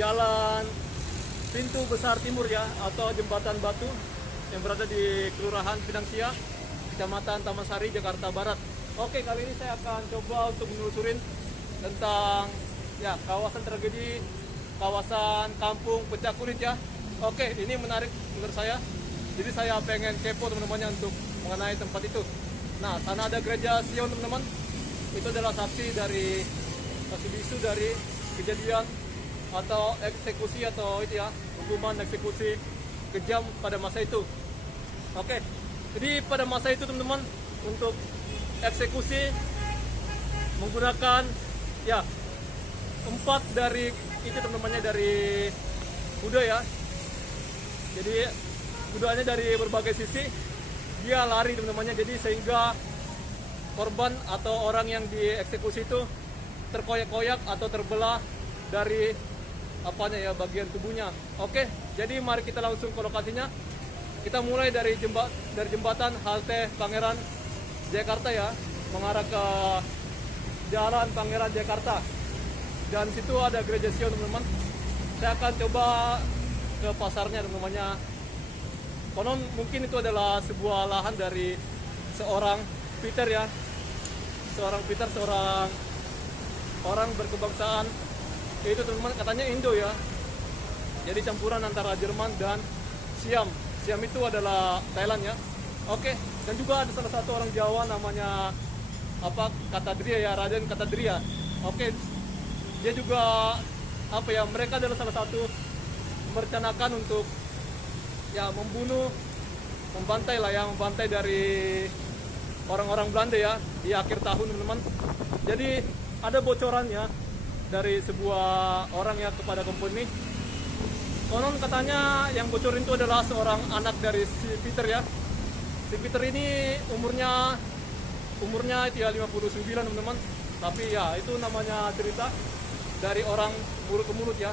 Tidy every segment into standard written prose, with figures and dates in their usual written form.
Jalan Pintu Besar Timur ya, atau Jembatan Batu yang berada di Kelurahan Pinangsia, Kecamatan Taman Sari, Jakarta Barat. Oke, kali ini saya akan coba untuk menelusurin tentang ya kawasan tragedi, kawasan kampung pecah kulit ya. Oke, ini menarik menurut saya. Jadi saya pengen kepo teman-temannya untuk mengenai tempat itu. Nah, sana ada gereja Sion teman-teman. Itu adalah saksi bisu dari kejadian atau eksekusi atau itu ya, hukuman eksekusi kejam pada masa itu. Oke, jadi pada masa itu teman-teman, untuk eksekusi menggunakan ya 4 dari itu teman-temannya dari kuda ya. Jadi kudanya dari berbagai sisi dia lari teman-temannya, jadi sehingga korban atau orang yang dieksekusi itu terkoyak-koyak atau terbelah dari apanya ya, bagian tubuhnya. Oke, jadi mari kita langsung ke lokasinya. Kita mulai dari jembatan halte Pangeran Jakarta ya, mengarah ke Jalan Pangeran Jakarta. Dan situ ada gereja Sion teman-teman. Saya akan coba ke pasarnya teman-temannya. Konon mungkin itu adalah sebuah lahan dari seorang Peter ya. Seorang orang berkebangsaan itu teman-teman, katanya Indo ya. Jadi campuran antara Jerman dan Siam. Siam itu adalah Thailand ya. Oke, dan juga ada salah satu orang Jawa namanya Katadria ya, Raden Katadria. Oke, dia juga mereka adalah salah satu merencanakan untuk ya membantai dari orang-orang Belanda ya di akhir tahun teman-teman. Jadi ada bocorannya dari sebuah orang ya kepada komponi. Konon katanya yang bocorin itu adalah seorang anak dari si Peter ya. Si Peter ini umurnya itu ya 59 teman-teman. Tapi ya itu namanya cerita dari orang mulut ke mulut ya.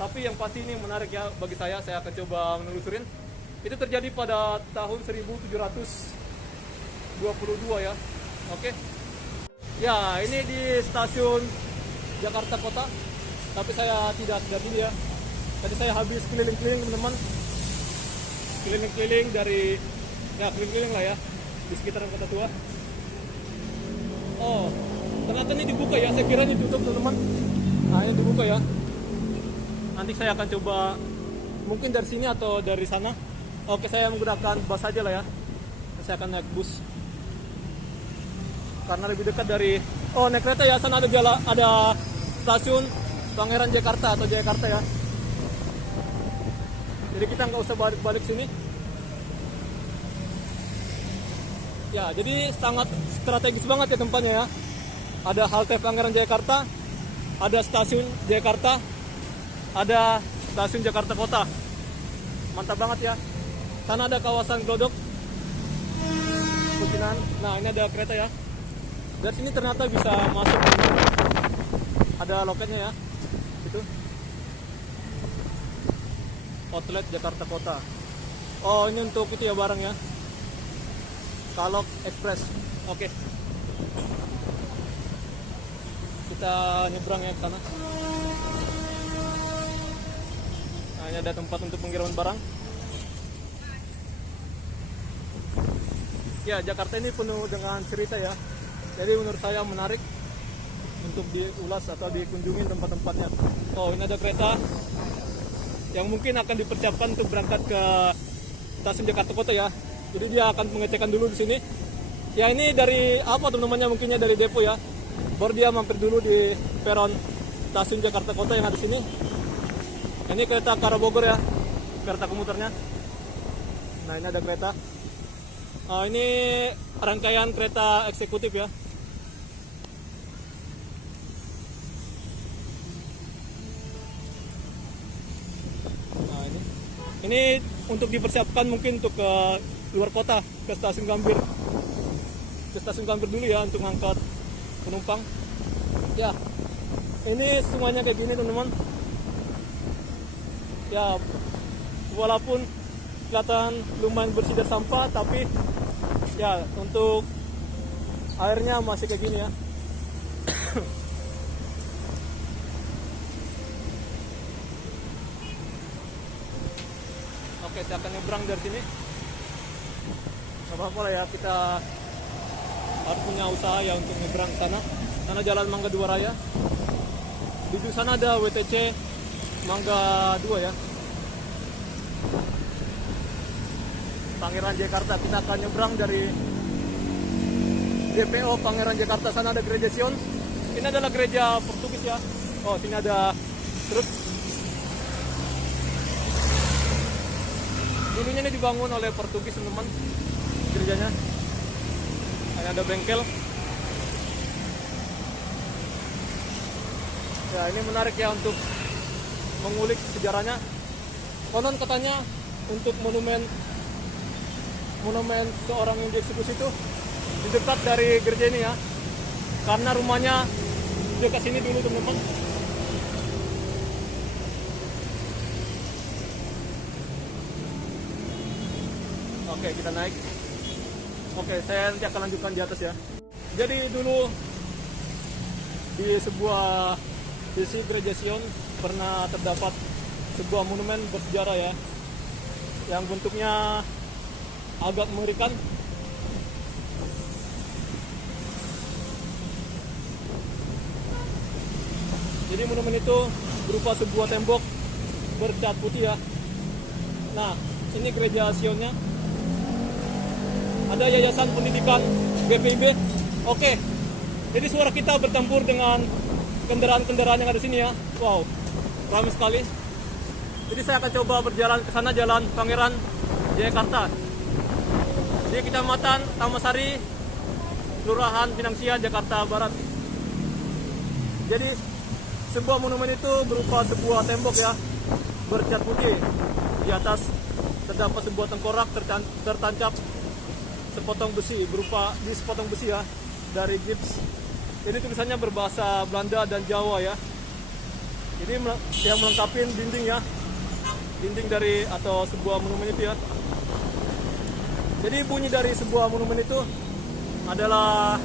Tapi yang pasti ini menarik ya bagi saya akan coba menelusurin. Itu terjadi pada tahun 1722 ya. Oke. Ya, ini di stasiun Jakarta Kota. Tapi saya tidak ini ya. Tadi saya habis keliling-keliling teman-teman. keliling-keliling dari keliling-keliling lah ya di sekitaran Kota Tua. Oh, ternyata ini dibuka ya. Saya kira ini tutup teman-teman. Nah, ini dibuka ya. Nanti saya akan coba mungkin dari sini atau dari sana. Oke, saya menggunakan bus aja lah ya. Saya akan naik bus karena lebih dekat dari naik kereta ya. Sana ada stasiun Pangeran Jakarta atau Jakarta ya. Jadi kita nggak usah balik sini. Ya, jadi sangat strategis banget ya tempatnya ya. Ada halte Pangeran Jakarta, ada stasiun Jakarta, ada stasiun Jakarta Kota. Mantap banget ya. Sana ada kawasan Glodok, Pecinan. Nah, ini ada kereta ya. Dari sini ternyata bisa masuk. Ada loketnya ya. Itu. Outlet Jakarta Kota. Oh, ini untuk itu ya barang ya. Kalok Express. Oke. Kita nyebrang ya ke sana. Nah, ini ada tempat untuk pengiriman barang. Ya, Jakarta ini penuh dengan cerita ya. Jadi menurut saya menarik untuk diulas atau dikunjungi tempat-tempatnya. Oh, ini ada kereta yang mungkin akan dipersiapkan untuk berangkat ke stasiun Jakarta Kota ya. Jadi dia akan pengecekan dulu di sini. Ya, ini dari apa teman-temannya, mungkinnya dari depo ya. Baru dia mampir dulu di peron stasiun Jakarta Kota yang ada di sini. Ini kereta ke arah Bogor ya, kereta komuternya. Nah, ini ada kereta. Ini rangkaian kereta eksekutif ya. Nah, ini untuk dipersiapkan mungkin untuk ke luar kota, ke stasiun Gambir. Ke stasiun Gambir dulu ya untuk ngangkat penumpang. Ya, ini semuanya kayak gini teman-teman. Ya, walaupun kelihatan lumayan bersih dari sampah, tapi ya untuk airnya masih kayak gini ya. Oke, saya akan nyebrang dari sini. Gak apa-apa lah ya, kita harus punya usaha ya untuk nyebrang sana. Sana jalan Mangga 2 Raya. Di sana ada WTC Mangga 2 ya. Pangeran Jakarta. Kita akan nyebrang dari DPO Pangeran Jakarta. Sana ada gereja Sion. Ini adalah gereja Portugis ya. Oh, sini ada truk. Dulunya ini dibangun oleh Portugis teman-teman, gerejanya. Ini ada bengkel. Ya, ini menarik ya untuk mengulik sejarahnya. Konon katanya untuk monumen seorang yang dieksekusi itu di dekat dari gereja ini ya, karena rumahnya dekat sini dulu teman-teman. Oke, kita naik. Oke, saya nanti akan lanjutkan di atas ya. Jadi dulu di sebuah sisi gereja Sion pernah terdapat sebuah monumen bersejarah ya, yang bentuknya agak mengerikan. Jadi monumen itu berupa sebuah tembok bercat putih ya. Nah, ini gereja Sionnya. Ada yayasan pendidikan BPIB. Oke. Jadi suara kita bertempur dengan kendaraan-kendaraan yang ada di sini ya. Wow, ramai sekali. Jadi saya akan coba berjalan ke sana, jalan Pangeran Jakarta. Di Kecamatan Tamasari, Kelurahan Pinangsia, Jakarta Barat. Jadi sebuah monumen itu berupa sebuah tembok ya, bercat putih. Di atas terdapat sebuah tengkorak tertancap sepotong besi, berupa di sepotong besi ya, dari gips. Ini tulisannya berbahasa Belanda dan Jawa ya. Ini yang melengkapi dinding ya, dinding dari atau sebuah monumen itu ya. Jadi bunyi dari sebuah monumen itu adalah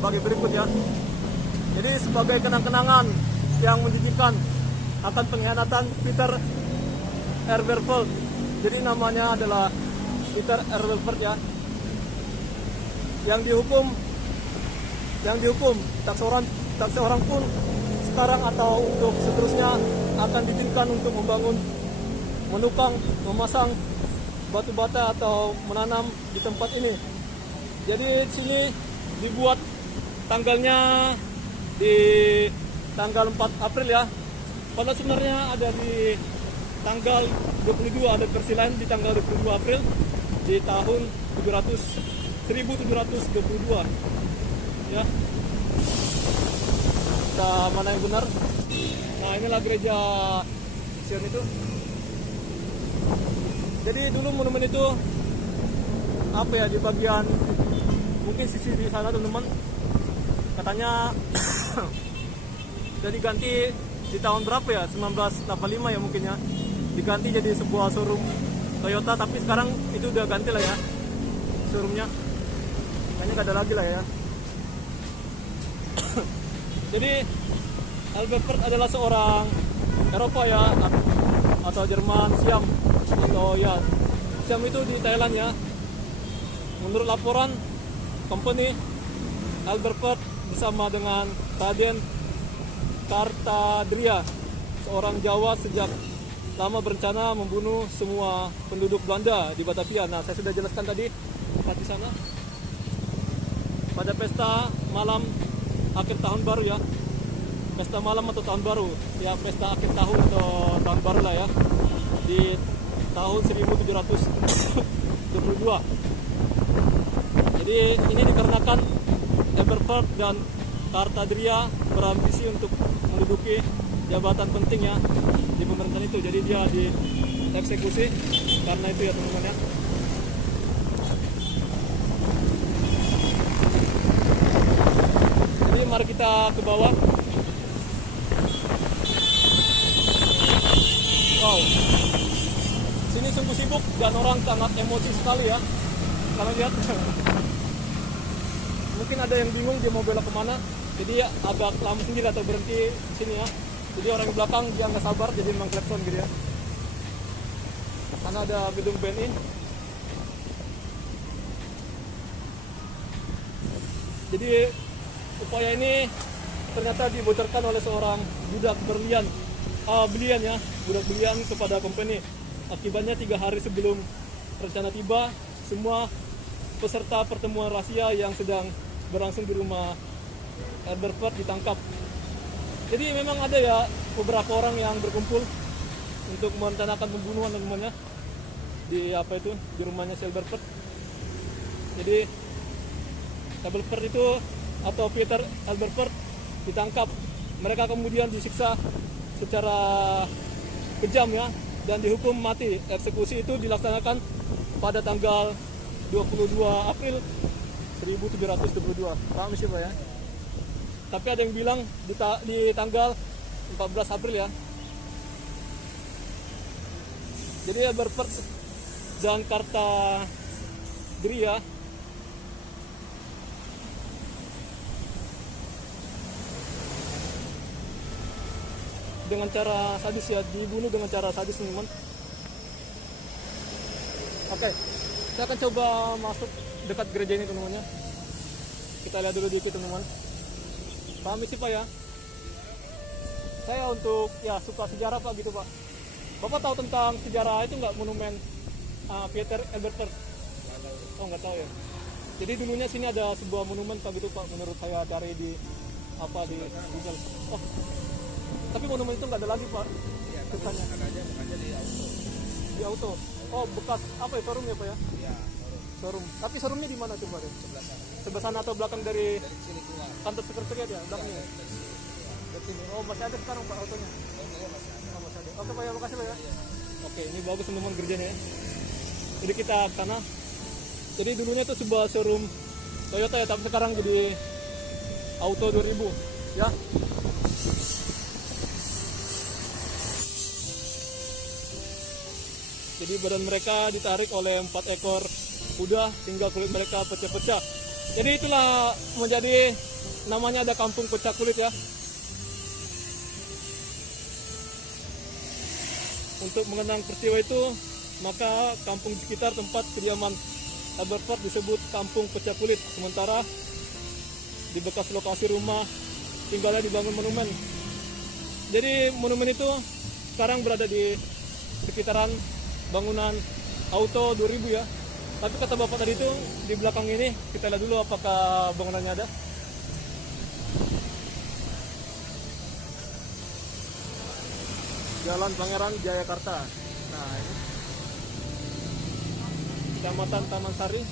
sebagai berikut ya. Jadi sebagai kenang-kenangan yang menjijikan akan pengkhianatan Peter Herberveld Jadi namanya adalah Peter Elbert ya. Yang dihukum tak seorang pun sekarang atau untuk seterusnya akan diizinkan untuk membangun, menukang, memasang batu bata atau menanam di tempat ini. Jadi sini dibuat tanggalnya di tanggal 4 April ya. Pada sebenarnya ada di tanggal 22, ada versi lain di tanggal 22 April di tahun 1722 ya. Kita mana yang benar? Nah, inilah gereja Sion itu. Jadi dulu monumen itu apa ya, di bagian mungkin sisi di sana teman-teman, katanya udah diganti di tahun berapa ya, 1985 ya mungkin ya, diganti jadi sebuah showroom Toyota, tapi sekarang itu udah ganti lah ya showroomnya, kayaknya gak ada lagi lah ya. Jadi Elbert adalah seorang Eropa ya, atau Jerman, Siam, atau ya Siam itu di Thailand ya. Menurut laporan company, Elbert bersama dengan Raden Kartadria, seorang Jawa, sejak lama berencana membunuh semua penduduk Belanda di Batavia. Nah, saya sudah jelaskan tadi di sana. Pada pesta malam akhir tahun baru ya, pesta malam atau tahun baru ya, pesta akhir tahun atau tahun baru lah ya, di tahun 1722. Jadi ini dikarenakan Elbert dan Kartadria berambisi untuk menduduki jabatan penting ya di pemerintahan itu. Jadi dia dieksekusi karena itu ya teman-teman ya. Jadi mari kita ke bawah. Wow, sini sungguh sibuk dan orang sangat emosi sekali ya. Kalian lihat. Mungkin ada yang bingung dia mau belok kemana, jadi ya agak lama sendiri atau berhenti sini ya. Jadi orang di belakang dia nggak sabar, jadi memang klakson gitu ya. Karena ada gedung BNI. Jadi upaya ini ternyata dibocorkan oleh seorang budak belian ya, budak belian kepada company. Akibatnya 3 hari sebelum rencana tiba, semua peserta pertemuan rahasia yang sedang berlangsung di rumah Elbert ditangkap. Jadi memang ada ya beberapa orang yang berkumpul untuk merencanakan pembunuhan teman-temannya di di rumahnya Elbert. Jadi Elbert itu atau Peter Elbert ditangkap. Mereka kemudian disiksa secara kejam ya dan dihukum mati. Eksekusi itu dilaksanakan pada tanggal 22 April 1722. Paham sih Pak ya? Tapi ada yang bilang di tanggal 14 April ya. Jadi Elbert dan Kartadria dengan cara sadis ya, dibunuh dengan cara sadis teman-teman. Oke, saya akan coba masuk dekat gereja ini teman-teman ya. Kita lihat dulu dikit teman-teman. Paham sih Pak ya? Saya untuk ya suka sejarah Pak gitu Pak. Bapak tahu tentang sejarah itu nggak, monumen Peter Elbert? Oh nggak tahu ya. Jadi dulunya sini ada sebuah monumen Pak gitu Pak, menurut saya dari di Google. Oh, tapi monumen itu nggak ada lagi Pak. Iya, Kesannya ada di auto. di auto. Oh bekas apa ya, showroom ya Pak ya? Iya, Showroom. Tapi showroomnya di mana tuh Pak? sebelah sana. Sebelah sana atau belakang dari Dari sini keluar. kantor sekretariat ya? Belakangnya. Dari sini keluar. Dari sini. Oh masih ada sekarang Pak autonya? Oh, iya, masih ada. Oh, masih ada. Oke Pak ya, makasih Pak ya. Iya. Oke, ini bagus teman-teman gerejanya ya. Jadi kita ke sana. Jadi dulunya itu sebuah showroom Toyota ya, tapi sekarang jadi Auto 2000 ya. Jadi badan mereka ditarik oleh 4 ekor kuda hingga kulit mereka pecah-pecah. Jadi itulah menjadi namanya ada kampung pecah kulit ya. Untuk mengenang peristiwa itu, maka kampung di sekitar tempat kediaman Albert Park disebut Kampung Pecah Kulit. Sementara di bekas lokasi rumah tinggalnya dibangun monumen. Jadi monumen itu sekarang berada di sekitaran bangunan Auto 2000 ya. Tapi kata bapak tadi itu di belakang ini, kita lihat dulu apakah bangunannya ada. Jalan Pangeran Jayakarta. Nah ini Kecamatan Taman Sari,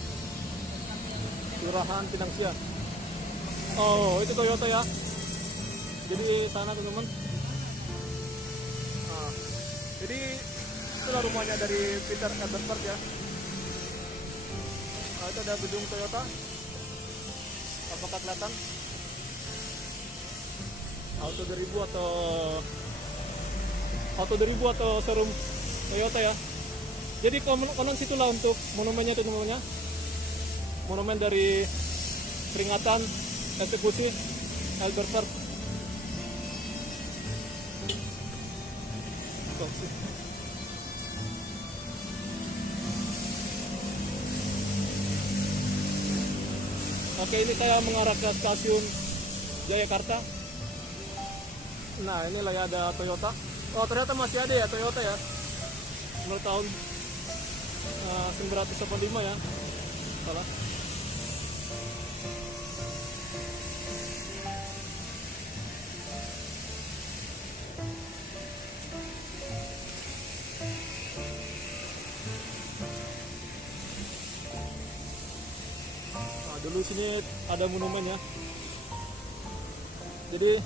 Kelurahan Pinang Sia. Oh, itu Toyota ya. Jadi sana teman-teman. Nah, jadi itulah rumahnya dari Peter Albert Park ya. Nah, itu ada gedung Toyota. Apakah kelihatan? Auto 2000 atau showroom Toyota ya. Jadi konon situlah untuk monumennya itu namanya. Monumen dari peringatan eksekusi Albert Park. Oke, ini saya mengarah ke stasiun Jayakarta. Nah, inilah ya ada Toyota. Oh, ternyata masih ada ya Toyota ya. Menurut tahun 1985 ya. Salah. Nah, dulu sini ada monumen ya. Jadi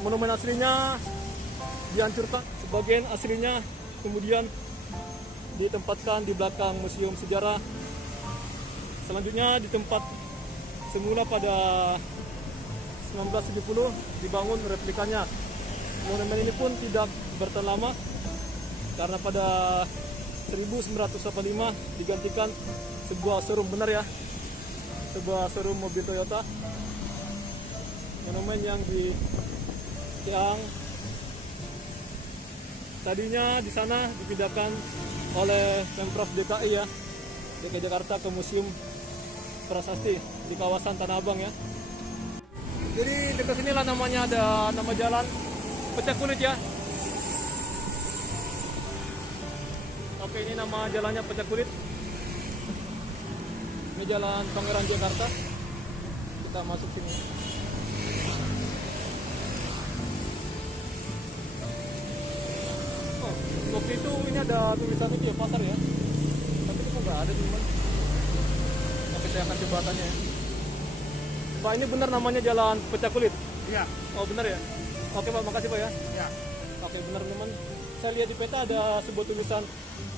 monumen aslinya dihancurkan, sebagian aslinya kemudian ditempatkan di belakang Museum Sejarah. Selanjutnya di tempat semula pada 1970 dibangun replikanya. Monumen ini pun tidak bertahan lama karena pada 1985 digantikan sebuah showroom, benar ya, sebuah showroom mobil Toyota. Monumen yang tadinya di sana dipindahkan oleh Pemprov DKI ya, DKI Jakarta ke Museum Prasasti di kawasan Tanah Abang ya. Jadi dekat sinilah namanya ada nama jalan Pecah Kulit ya. Oke, ini nama jalannya Pecah Kulit. Ini jalan Pangeran Jakarta. Kita masuk sini. Waktu itu ini ada tulisan itu ya, pasar ya, tapi itu nggak ada teman. Oke, saya akan coba tanya ya. Pak, ini benar namanya Jalan Pecah Kulit? Iya. Oh, benar ya? Oke Pak, makasih Pak ya. Iya. Oke, benar teman. Saya lihat di peta ada sebuah tulisan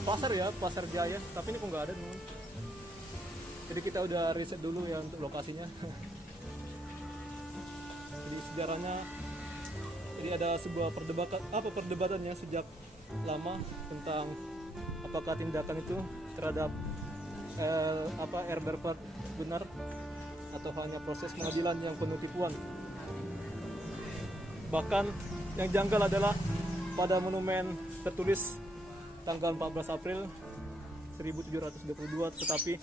pasar ya, Pasar Jaya, tapi ini kok nggak ada teman. Jadi kita udah riset dulu ya untuk lokasinya. Jadi sejarahnya, jadi ada sebuah perdebatannya sejak lama tentang apakah tindakan itu terhadap Albert Park benar atau hanya proses pengadilan yang penuh tipuan. Bahkan yang janggal adalah pada monumen tertulis tanggal 14 April 1722 tetapi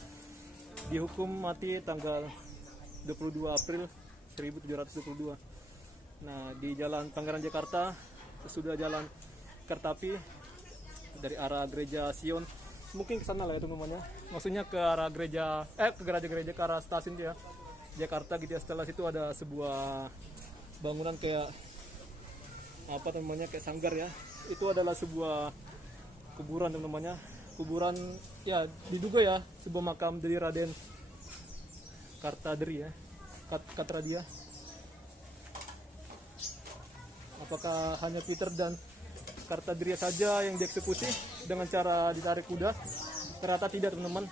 dihukum mati tanggal 22 April 1722. Nah, di Jalan Pangeran Jakarta sudah jalan Kertapi dari arah gereja Sion, mungkin ke sana lah ya teman-teman ya. Maksudnya ke arah gereja gereja ke arah stasiun ya Jakarta gitu ya. Setelah situ ada sebuah bangunan kayak apa namanya, kayak sanggar ya. Itu adalah sebuah kuburan teman-teman ya. Kuburan ya, diduga ya sebuah makam dari Raden Kartadri ya. Katradia. Apakah hanya Peter dan Kartadria saja yang dieksekusi dengan cara ditarik kuda? Ternyata tidak teman-teman.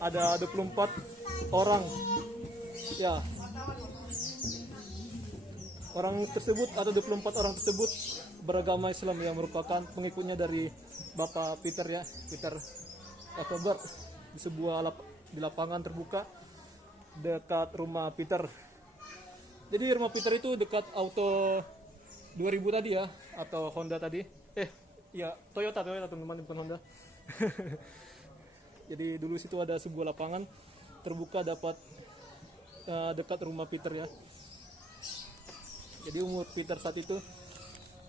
Ada 24 orang ya. Orang tersebut atau 24 orang tersebut beragama Islam yang merupakan pengikutnya dari Bapak Peter ya, Peter Albert, di lapangan terbuka dekat rumah Peter. Jadi rumah Peter itu dekat Auto 2000 tadi ya, atau Honda tadi. Ya, Toyota teman-teman, bukan Honda. Jadi dulu situ ada sebuah lapangan terbuka dapat dekat rumah Peter ya. Jadi umur Peter saat itu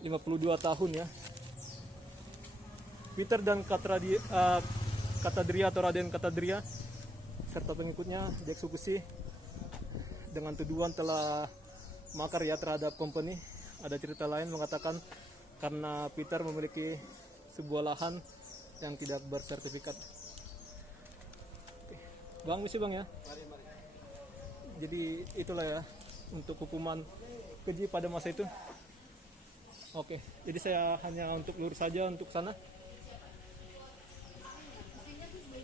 52 tahun ya. Peter dan Katadria atau Raden Katadria serta pengikutnya dieksekusi dengan tuduhan telah makar ya terhadap company. Ada cerita lain mengatakan karena Peter memiliki sebuah lahan yang tidak bersertifikat. Oke. Bang, misi bang ya. Mari. Jadi itulah ya untuk hukuman keji pada masa itu. Oke, jadi saya hanya untuk lurus saja untuk sana.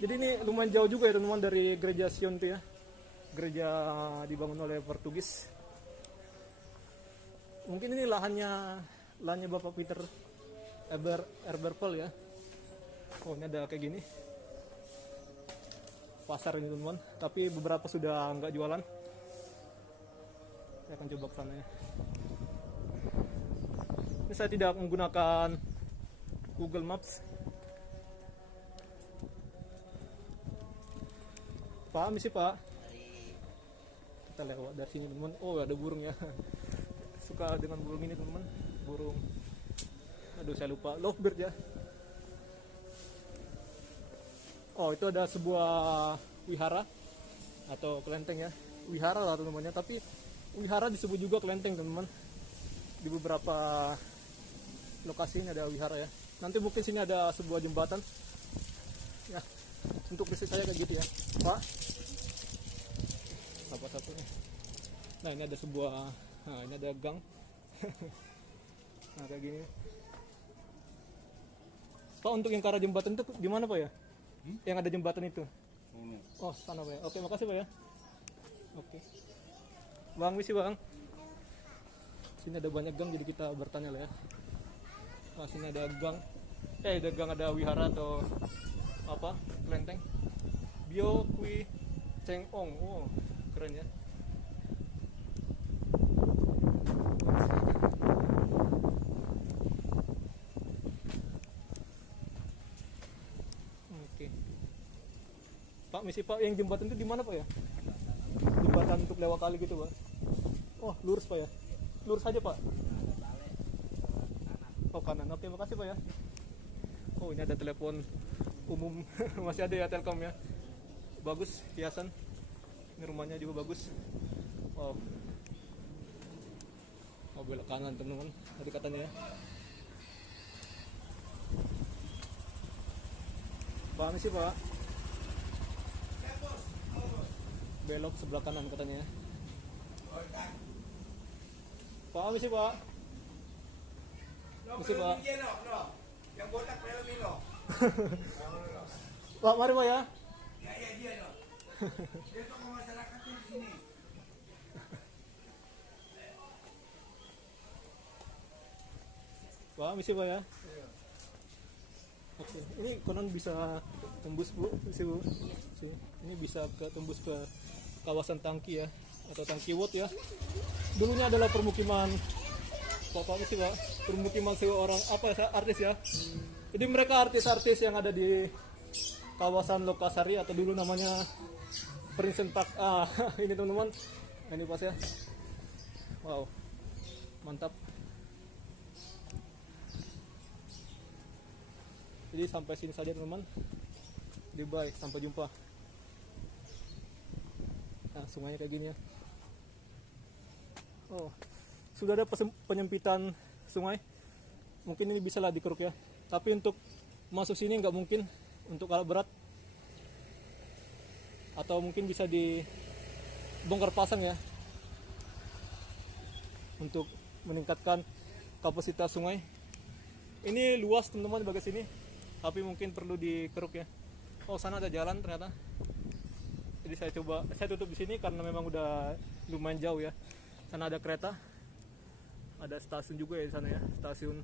Jadi ini lumayan jauh juga ya teman-teman dari gereja Sion itu ya. Gereja dibangun oleh Portugis. Mungkin ini lahannya Bapak Peter Eberpel ya. Oh, ini ada kayak gini. Pasar ini teman-teman, tapi beberapa sudah nggak jualan. Saya akan coba ke sana ya. Ini saya tidak menggunakan Google Maps. Pak, misi Pak. Kita lewat dari sini teman-teman. Oh, ada burung ya. Suka dengan burung ini teman-teman. Burung. Aduh, saya lupa. Lovebird ya. Oh, itu ada sebuah wihara atau kelenteng ya. Wihara lah teman-teman ya. Tapi wihara disebut juga kelenteng teman-teman. Di beberapa lokasi ini ada wihara ya. Nanti mungkin sini ada sebuah jembatan. Ya. Untuk riset saya kayak gitu ya. Pak. Apa-apa nih. Nah, ini ada ini ada gang. Nah, kayak gini. Pak, untuk yang ke arah jembatan itu gimana Pak ya? Yang ada jembatan itu? Oh, sana Pak ya. Oke, makasih Pak ya. Oke. Bang, misi Bang. Sini ada banyak gang jadi kita bertanya lah ya. Nah, sini ada gang. Ada gang, ada wihara atau apa? Kelenteng. Bio Kui Cheng Ong. Oh, keren ya. Oke. Pak, misi Pak, yang jembatan itu di mana Pak ya? Jembatan untuk lewat kali gitu Pak. Oh, lurus Pak ya. Lurus aja Pak. Oh, kanan. Oke, makasih Pak ya. Oh, ini ada telepon umum. Masih ada ya Telkom ya. Bagus hiasan. Ini rumahnya juga bagus. Wow. Oh, belok kanan teman-teman. Tadi katanya ya. Paham sih Pak. Belok sebelah kanan katanya ya. Paham sih Pak. Misi Pak. Yang botak film ini loh. Pak, mari Pak ya. Ya dia loh. Dia tokoh masyarakat di sini. Pak, misi Pak ya. Oke, ini konon bisa tembus Bu, Bu. Sini. Ini bisa tembus ke kawasan Tangki ya, atau Tangki Wot ya. Dulunya adalah permukiman Pak misi Pak, permukiman seorang artis ya. Jadi mereka artis-artis yang ada di kawasan Lokasari atau dulu namanya Prinsen Park. Ini teman-teman. Ini pas ya. Wow. Mantap. Jadi sampai sini saja teman-teman. Bye, sampai jumpa. Nah, sungainya kayak gini ya. Oh, sudah ada penyempitan sungai. Mungkin ini bisa lah dikeruk ya. Tapi untuk masuk sini nggak mungkin untuk alat berat. Atau mungkin bisa dibongkar pasang ya. Untuk meningkatkan kapasitas sungai. Ini luas teman-teman di bagian sini. Tapi mungkin perlu dikeruk ya. Oh, sana ada jalan ternyata. Jadi saya tutup di sini karena memang udah lumayan jauh ya. Sana ada kereta. Ada stasiun juga ya di sana ya, stasiun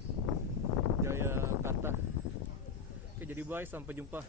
Jayakarta. Oke, jadi bye, sampai jumpa.